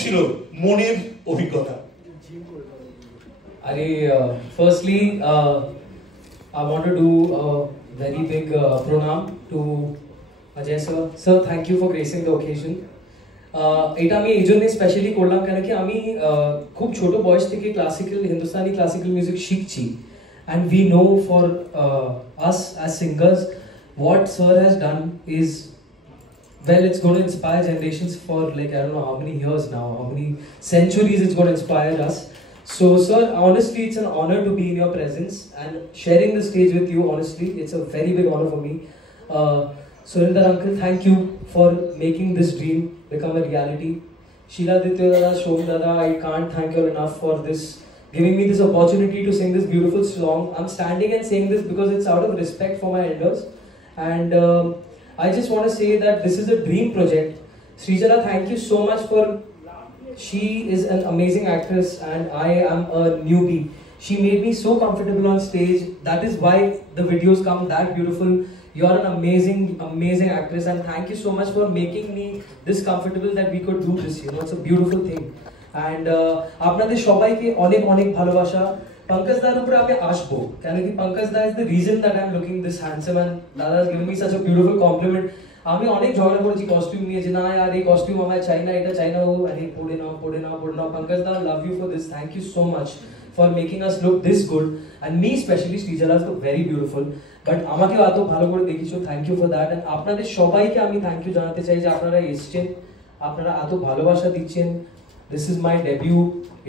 ছিল মনের অভিজ্ঞতা? Firstly, I want to do a very big pranam to Ajay sir. Sir, thank you for gracing the occasion. এটা আমি এই জন্য স্পেশালি করলাম কেন কি আমি খুব ছোট বয়স থেকে হিন্দুস্তানি ক্লাসিক্যাল মিউজিক শিখছি, and we know for us as singers what sir has done is, well, it's going to inspire generations for like I don't know how many years now, how many centuries it's going to inspire us. So sir, honestly it's an honor to be in your presence and sharing the stage with you. Honestly, it's a very big honor for me. Surinder uncle, thank you for making this dream become a reality. Sheila Ditya Dada, Shom Dada, I can't thank you enough for this, giving me this opportunity to sing this beautiful song. I'm standing and saying this because it's out of respect for my elders, and I just want to say that this is a dream project. Srijala, thank you so much for, she is an amazing actress and I am a newbie. She made me so comfortable on stage. That is why the videos come that beautiful. You are an amazing actress, and thank you so much for making me this comfortable that we could do this. You know, it's a beautiful thing. And আপনাদের সবাইকে অনেক অনেক ভালোবাসা। Pankaj দার উপরে আমি আসবো কেন কি Pankaj da is the reason that I am looking this handsome, and Dada has given me such a beautiful compliment. আমি অনেক ঝগড়া করেছি কস্টিউম নিয়ে যে না यार এই কস্টিউম আমার চাই না, এটা চাই না, ও আরে পড়ে নাও। Pankaj da, love you for this. Thank you so much for making us look this good, and me especially. Srijala is very beautiful, but আমাকে এত ভালো করে দেখিছো, thank you for that. And আপনাদের সবাইকে আমি থ্যাংক ইউ জানাতে চাই যে আপনারা এসেছেন, আপনারা এত ভালোবাসা দিচ্ছেন। This is my debut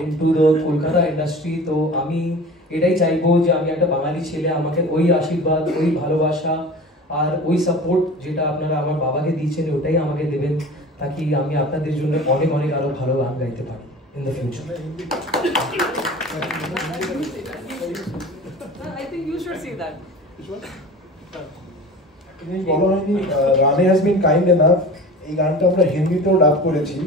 into the Kolkata industry. তো আমি এটাই চাইবো যে আমি একটা বাঙালি ছেলে, আমাকে ওই আশীর্বাদ, ওই ভালোবাসা আর ওই সাপোর্ট যেটা আপনারা আমার বাবাকে দিয়েছেন ওটাই আমাকে দেবেন, তাকি আমি আপনাদের জন্য অনেক অনেক আরো ভালো গান গাইতে পারি in the future. I think you should see that. রানে has been kind enough, এই গানটা আমরা হিন্দিতেও ডাব করেছি,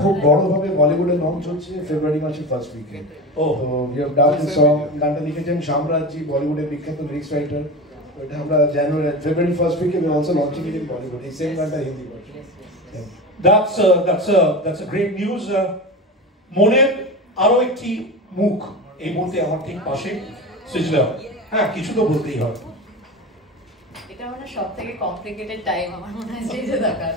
খুব বড়ভাবে বলিউডে লঞ্চ হচ্ছে ফেব্রুয়ারি মাসের ফার্স্ট উইকে। তো we have dubbed the song, গানটা লিখেছেন শামরাজি, বলিউডের বিখ্যাত লিরিক্স রাইটার। এটা আমরা ফেব্রুয়ারি ফার্স্ট উইকে we also launching it in Bollywood, এই সেম গানটা Hindi version. That's a great news. মনের আরো একটি মুখ এই বলতে আমার ঠিক পাশে সৃজলা। হ্যাঁ, কিছু তো বলতেই হবে। এটা মানে সবথেকে কমপ্লিকেটেড টাইম আমার মনে হয় স্টেজে থাকার,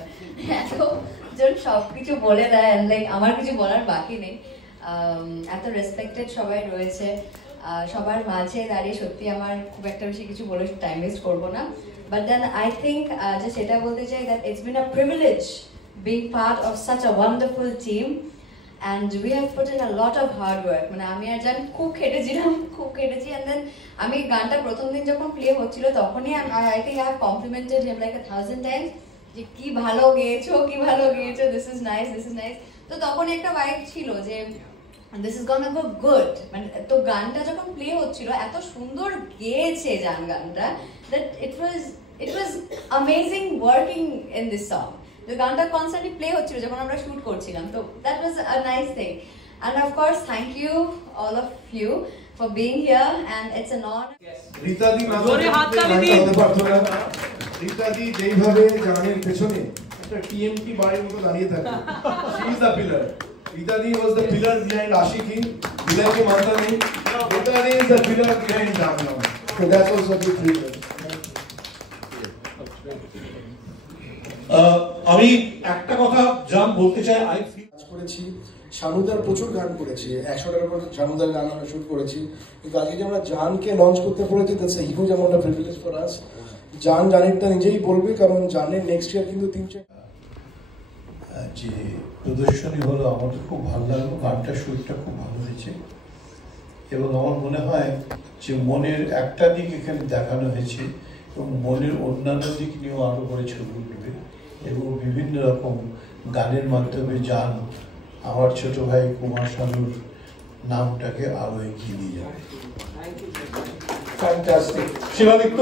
এতজন সবকিছু বলে দেয়, লাইক আমার কিছু বলার বাকি নেই। এত রেসপেক্টেড সবাই রয়েছে, সবার মাঝে দাঁড়িয়ে সত্যি আমার খুব একটা বেশি কিছু বলে টাইম ওয়েস্ট করবো না। বাট দেন আই থিঙ্ক যে সেটা বলতে চাই that it's been a privilege being part of such a wonderful team, and we have put in a lot of hard work. মানে আমি আর জান খুব খেটেছি, and then আমি গানটা প্রথম দিন যখন প্লে হচ্ছিল তখনই I think I have complimented him like 1,000 times যে কি ভালো গেয়েছো, this is nice. তো তখন একটা ভাইব ছিল যে this is gonna go good, মানে তো গানটা যখন প্লে হচ্ছিল এত সুন্দর গেয়েছে গানটা that it was amazing working in this song. The গানটা কনস্ট্যান্টলি প্লে হচ্ছিল যখন আমরা শুট করছিলাম, তো that was a nice thing. And of course thank you all of you for being here, and it's an honor. রীতাদি রীতাদি যেইভাবে গানের পেছনে একটা টিএমটি বাড়ির মতো দাঁড়িয়ে থাকে, she is the pillar. রীতাদি was the pillar behind Aashiqui, ভিলেনকে মানতে নেই, রীতাদি is the pillar behind জামনাম, so that's also the pillar. আমি একটা কথা জান বলতে চাই, কাজ করেছি, শানুদার প্রচুর গান করেছি, 100টার উপর শানুদার গান আমরা শুট করেছি, কিন্তু আজকে যে আমরা জানকে লঞ্চ করতে পেরেছি that's a huge amount of privilege for us. জানেরটা নিজেই বলবে, কারণ জানের নেক্সট ইয়ার কিন্তু 3-4 যে প্রদর্শনী হলো, আমার খুব ভালো লাগলো, গানটা সুরটা খুব ভালো হয়েছে, এবং আমার মনে হয় যে মনের একটা দিক এখানে দেখানো হয়েছে এবং মনের অন্যান্য দিক নিয়েও আরো করে ছবি উঠবে, এবং বিভিন্ন রকম গানের মাধ্যমে জান আমার ছোট ভাই কুমার শানুর নামটাকে আরো এগিয়ে নিয়ে যাবে। ফ্যান্টাস্টিক। শিলাদিত্য